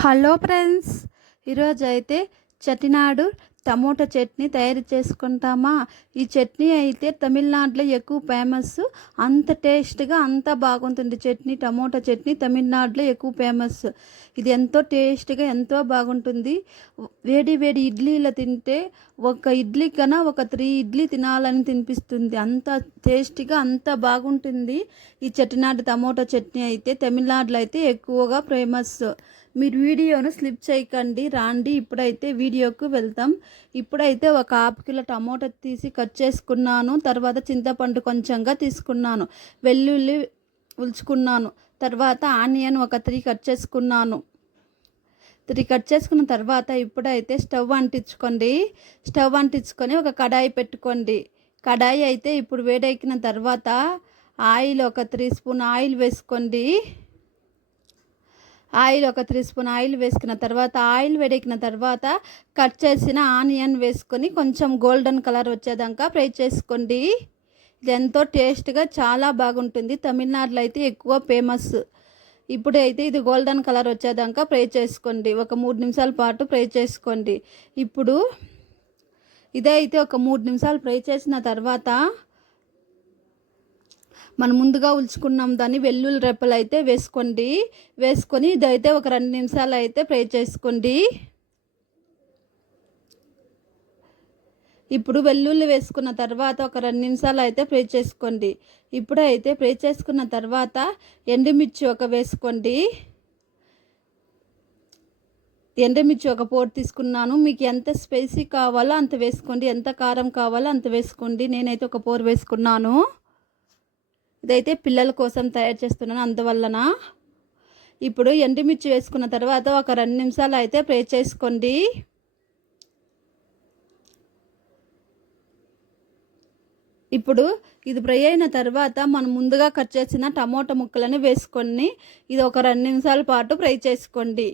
Hello friends ఈరోజు అయితే చటినాడు tomato chutney తయారు చేసుకుంటామా? ఈ చట్నీ అయితే తమిళనాడులో ఎక్కువ ఫేమస్ అంత టేస్ట్గా అంత బాగుంటుంది చట్నీ టమోటా చట్నీ తమిళనాడులో ఎక్కువ ఫేమస్ ఇది ఎంతో టేస్ట్గా ఎంతో బాగుంటుంది. వేడి వేడి ఇడ్లీలో తింటే ఒక ఇడ్లీ కన్నా ఒక త్రీ ఇడ్లీ తినాలని తినిపిస్తుంది. అంత టేస్టీగా అంత బాగుంటుంది ఈ చట్టినాడు టమోటా చట్నీ అయితే తమిళనాడులో అయితే ఎక్కువగా ఫేమస్ మీరు వీడియోను స్లిప్ చేయకండి రాండి. ఇప్పుడైతే వీడియోకు వెళ్తాం. ఇప్పుడైతే ఒక హాఫ్ కిలో టమోటా తీసి కట్ చేసుకున్నాను. తర్వాత చింతపండు కొంచెంగా తీసుకున్నాను. వెల్లుల్లి ఉల్చుకున్నాను. తర్వాత ఆనియన్ ఒక త్రీ కట్ చేసుకున్నాను. త్రీ కట్ చేసుకున్న తర్వాత ఇప్పుడైతే స్టవ్ అంటించుకోండి. స్టవ్ అంటించుకొని ఒక కడాయి పెట్టుకోండి. కడాయి అయితే ఇప్పుడు వేడెక్కిన తర్వాత ఆయిల్ ఒక త్రీ స్పూన్ ఆయిల్ వేసుకోండి. ఆయిల్ ఒక త్రీ స్పూన్ ఆయిల్ వేసుకున్న తర్వాత ఆయిల్ వేడెక్కిన తర్వాత కట్ చేసిన ఆనియన్ వేసుకొని కొంచెం గోల్డెన్ కలర్ వచ్చేదాకా ఫ్రై చేసుకోండి. ఇది ఎంతో టేస్ట్గా చాలా బాగుంటుంది. తమిళనాడులో అయితే ఎక్కువ ఫేమస్. ఇప్పుడు అయితే ఇది గోల్డెన్ కలర్ వచ్చేదాకా ఫ్రై చేసుకోండి. ఒక మూడు నిమిషాల పాటు ఫ్రై చేసుకోండి. ఇప్పుడు ఇదే అయితే ఒక మూడు నిమిషాలు ఫ్రై చేసిన తర్వాత మనం ముందుగా ఉల్చుకున్నాం దాన్ని వెల్లుల్లి రెప్పలు అయితే వేసుకోండి. వేసుకొని ఇదైతే ఒక రెండు నిమిషాలు అయితే ఫ్రై చేసుకోండి. ఇప్పుడు వెల్లుల్లి వేసుకున్న తర్వాత ఒక రెండు నిమిషాలు అయితే ఫ్రై చేసుకోండి. ఇప్పుడు అయితే ఫ్రై చేసుకున్న తర్వాత ఎండుమిర్చి ఒక వేసుకోండి. ఎండుమిర్చి ఒక పోటు తీసుకున్నాను. మీకు ఎంత స్పైసీ కావాలో అంత వేసుకోండి. ఎంత కారం కావాలో అంత వేసుకోండి. నేనైతే ఒక పోరు వేసుకున్నాను. ఇదైతే పిల్లల కోసం తయారు చేస్తున్నాను. అందువలన ఇప్పుడు ఎండుమిర్చి వేసుకున్న తర్వాత ఒక రెండు నిమిషాలు అయితే ప్రే చేసుకోండి. ఇప్పుడు ఇది ఫ్రై అయిన తర్వాత మనం ముందుగా కట్ చేసిన టమోటా ముక్కలను వేసుకొని ఇది ఒక రెండు నిమిషాల పాటు ఫ్రై చేసుకోండి.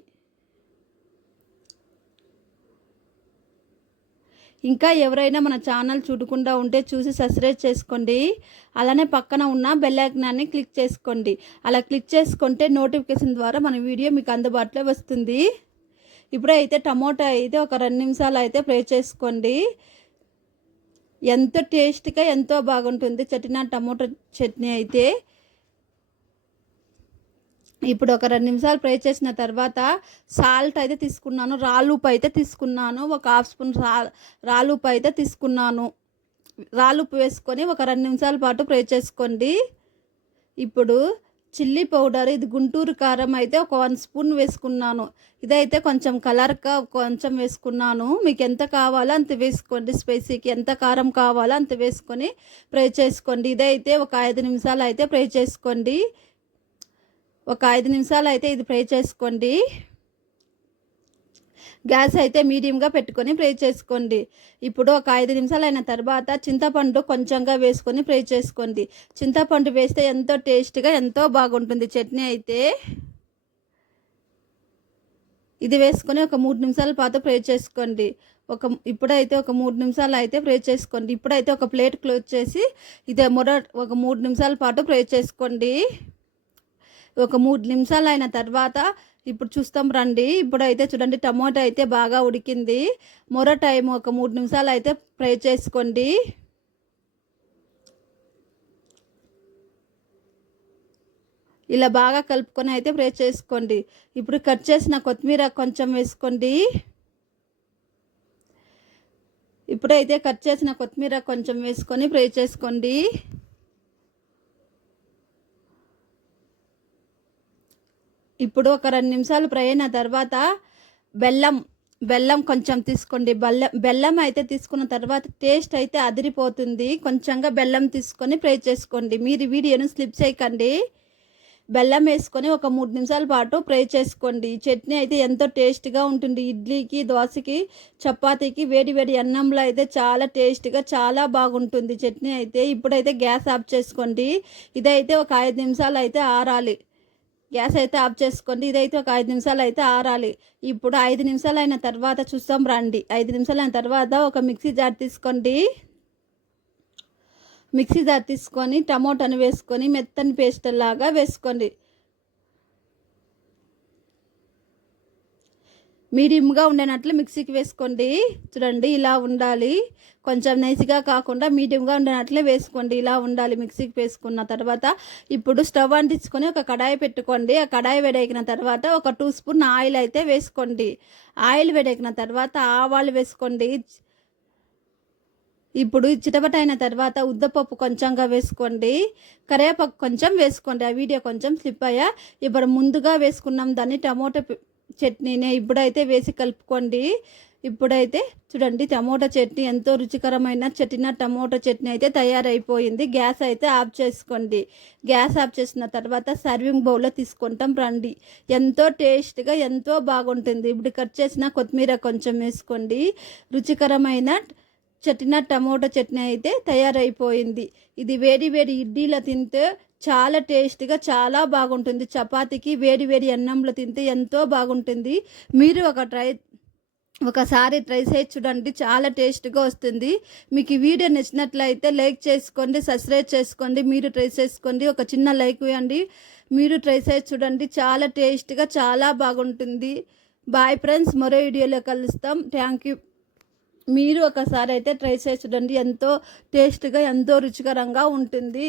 ఇంకా ఎవరైనా మన ఛానల్ చూడకుండా ఉంటే చూసి సబ్స్క్రైబ్ చేసుకోండి. అలానే పక్కన ఉన్న బెల్ ఐకాన్ని క్లిక్ చేసుకోండి. అలా క్లిక్ చేసుకుంటే నోటిఫికేషన్ ద్వారా మన వీడియో మీకు అందుబాటులో వస్తుంది. ఇప్పుడైతే టమోటా అయితే ఒక రెండు నిమిషాలు అయితే ఫ్రై చేసుకోండి. ఎంతో టేస్ట్గా ఎంతో బాగుంటుంది చట్నీ టమోటా చట్నీ అయితే. ఇప్పుడు ఒక రెండు నిమిషాలు ఫ్రై చేసిన తర్వాత సాల్ట్ అయితే తీసుకున్నాను రాలుపు అయితే తీసుకున్నాను ఒక హాఫ్ స్పూన్ రా రాలుపు అయితే తీసుకున్నాను. రాలుపు వేసుకొని ఒక రెండు నిమిషాల పాటు ఫ్రై చేసుకోండి. ఇప్పుడు చిల్లీ పౌడర్ ఇది గుంటూరు కారం అయితే ఒక వన్ స్పూన్ వేసుకున్నాను. ఇదైతే కొంచెం కలర్గా కొంచెం వేసుకున్నాను. మీకు ఎంత కావాలో అంత వేసుకోండి. స్పైసీకి ఎంత కారం కావాలో అంత వేసుకొని ఫ్రై చేసుకోండి. ఇదైతే ఒక ఐదు నిమిషాలు అయితే ఫ్రై చేసుకోండి. ఒక ఐదు నిమిషాలు అయితే ఇది ఫ్రై చేసుకోండి. గ్యాస్ అయితే మీడియంగా పెట్టుకొని ఫ్రై చేసుకోండి. ఇప్పుడు ఒక ఐదు నిమిషాలు అయిన తర్వాత చింతపండు కొంచెంగా వేసుకొని ఫ్రై చేసుకోండి. చింతపండు వేస్తే ఎంతో టేస్ట్గా ఎంతో బాగుంటుంది చట్నీ అయితే. ఇది వేసుకొని ఒక మూడు నిమిషాల పాటు ఫ్రై చేసుకోండి. ఒక ఇప్పుడైతే ఒక మూడు నిమిషాలు అయితే ఫ్రై చేసుకోండి. ఇప్పుడైతే ఒక ప్లేట్ క్లోజ్ చేసి ఇదే మొర ఒక మూడు నిమిషాల పాటు ఫ్రై చేసుకోండి. ఒక మూడు నిమిషాలు అయిన తర్వాత ఇప్పుడు చూస్తాం రండి. ఇప్పుడైతే చూడండి టమోటా అయితే బాగా ఉడికింది. మొర టైం ఒక మూడు నిమిషాలు అయితే ఫ్రై చేసుకోండి. ఇలా బాగా కలుపుకొని అయితే ఫ్రై చేసుకోండి. ఇప్పుడు కట్ చేసిన కొత్తిమీర కొంచెం వేసుకోండి. ఇప్పుడైతే కట్ చేసిన కొత్తిమీర కొంచెం వేసుకొని ఫ్రై చేసుకోండి. ఇప్పుడు ఒక రెండు నిమిషాలు ఫ్రై అయిన తర్వాత బెల్లం బెల్లం కొంచెం తీసుకోండి. బెల్లం బెల్లం అయితే తీసుకున్న తర్వాత టేస్ట్ అయితే అదిరిపోతుంది. కొంచెంగా బెల్లం తీసుకొని ఫ్రై చేసుకోండి. మీరు వీడియోను స్లిప్ చేయకండి. బెల్లం వేసుకొని ఒక మూడు నిమిషాల పాటు ఫ్రై చేసుకోండి. చట్నీ అయితే ఎంతో టేస్ట్గా ఉంటుంది. ఇడ్లీకి దోశకి చపాతీకి వేడి వేడి అన్నంలో అయితే చాలా టేస్ట్గా చాలా బాగుంటుంది చట్నీ అయితే. ఇప్పుడైతే గ్యాస్ ఆఫ్ చేసుకోండి. ఇదైతే ఒక ఐదు నిమిషాలు అయితే ఆరాలి. గ్యాస్ అయితే ఆఫ్ చేసుకోండి. ఇదైతే ఒక ఐదు నిమిషాలు అయితే ఆరాలి. ఇప్పుడు ఐదు నిమిషాలు అయిన తర్వాత చూస్తాం రండి. ఐదు నిమిషాలు అయిన తర్వాత ఒక మిక్సీ జార్ తీసుకోండి. మిక్సీ జార్ తీసుకొని టమోటాను వేసుకొని మెత్తని పేస్ట్ లాగా వేసుకోండి. మీడియంగా ఉండేనట్లు మిక్సీకి వేసుకోండి. చూడండి ఇలా ఉండాలి. కొంచెం నైస్గా కాకుండా మీడియంగా ఉండేనట్లే వేసుకోండి. ఇలా ఉండాలి మిక్సీకి వేసుకున్న తర్వాత ఇప్పుడు స్టవ్ అంటించుకొని ఒక కడాయి పెట్టుకోండి. ఆ కడాయి వేడెక్కిన తర్వాత ఒక టూ స్పూన్ ఆయిల్ అయితే వేసుకోండి. ఆయిల్ వేడెక్కిన తర్వాత ఆవాలు వేసుకోండి. ఇప్పుడు చిటపట అయిన తర్వాత ఉద్దపప్పు కొంచెంగా వేసుకోండి. కరివేపాకు కొంచెం వేసుకోండి. ఆ వీడియో కొంచెం స్లిప్ అయ్యా. ఇప్పుడు ముందుగా వేసుకున్నాం దాన్ని టమోటా చట్నీనే ఇప్పుడైతే వేసి కలుపుకోండి. ఇప్పుడైతే చూడండి టమోటా చట్నీ ఎంతో రుచికరమైన చట్నీ టమోటా చట్నీ అయితే తయారైపోయింది. గ్యాస్ అయితే ఆఫ్ చేసుకోండి. గ్యాస్ ఆఫ్ చేసిన తర్వాత సర్వింగ్ బౌల్లో తీసుకుంటాం. రండి. ఎంతో టేస్ట్గా ఎంతో బాగుంటుంది. ఇప్పుడు కట్ చేసిన కొత్తిమీర కొంచెం వేసుకోండి. రుచికరమైన చట్నీ టమోటా చట్నీ అయితే తయారైపోయింది. ఇది వేడి వేడి ఇడ్లీలో తింటే చాలా టేస్ట్గా చాలా బాగుంటుంది. చపాతీకి వేడి వేడి అన్నంలో తింటే ఎంతో బాగుంటుంది. మీరు ఒక ట్రై ఒకసారి ట్రై చేసి చూడండి. చాలా టేస్ట్గా వస్తుంది. మీకు ఈ వీడియో నచ్చినట్లయితే లైక్ చేసుకోండి సబ్స్క్రైబ్ చేసుకోండి మీరు ట్రై చేసుకోండి. ఒక చిన్న లైక్ ఇవ్వండి మీరు ట్రై చేసి చూడండి. చాలా టేస్ట్గా చాలా బాగుంటుంది. బాయ్ ఫ్రెండ్స్ మరో వీడియోలో కలుస్తాం. Thank you. మీరు ఒకసారి అయితే ట్రై చేసి చూడండి. ఎంతో టేస్ట్గా ఎంతో రుచికరంగా ఉంటుంది.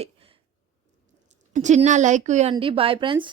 చిన్న లైక్ ఇవ్వండి. Bye friends